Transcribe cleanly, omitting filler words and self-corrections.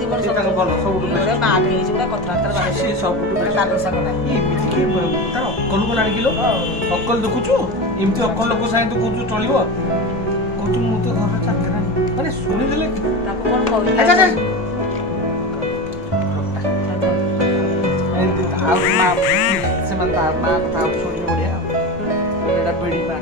ଦିବର ସେ ତାଙ୍କ ଭଲ ସବୁଠୁ ଗୋଟେ best। ମାଠ ହେଇଛି ଗୋଟେ କଥାବାର୍ତ୍ତା ସେ ସବୁଠୁ best। କାନ ସାଙ୍ଗ ନାହିଁ ଏମିତି କି ତାର ଅକଲ ଗଲାଣି କିଲୋ ଅକଲ ଦେଖୁଛୁ ଏମିତି ଅକଲ ଲୋକ ସାଙ୍ଗେ ତୁ କହୁଛୁ ଚଳିବ କହୁଛୁ ମୁଁ ତ ଘର ଚାକିରାଣି ମାନେ ଶୁଣିଦେଲେ ତାକୁ କଣ କହିଲା ଆଚ୍ଛା ଆଚ୍ଛା ଏମିତି ଆଉ ମା ସେମାନେ ତା ମା କଥା ଶୁଣିଲେ ବଢିଆ ଏଇଟା ପିଢି ମା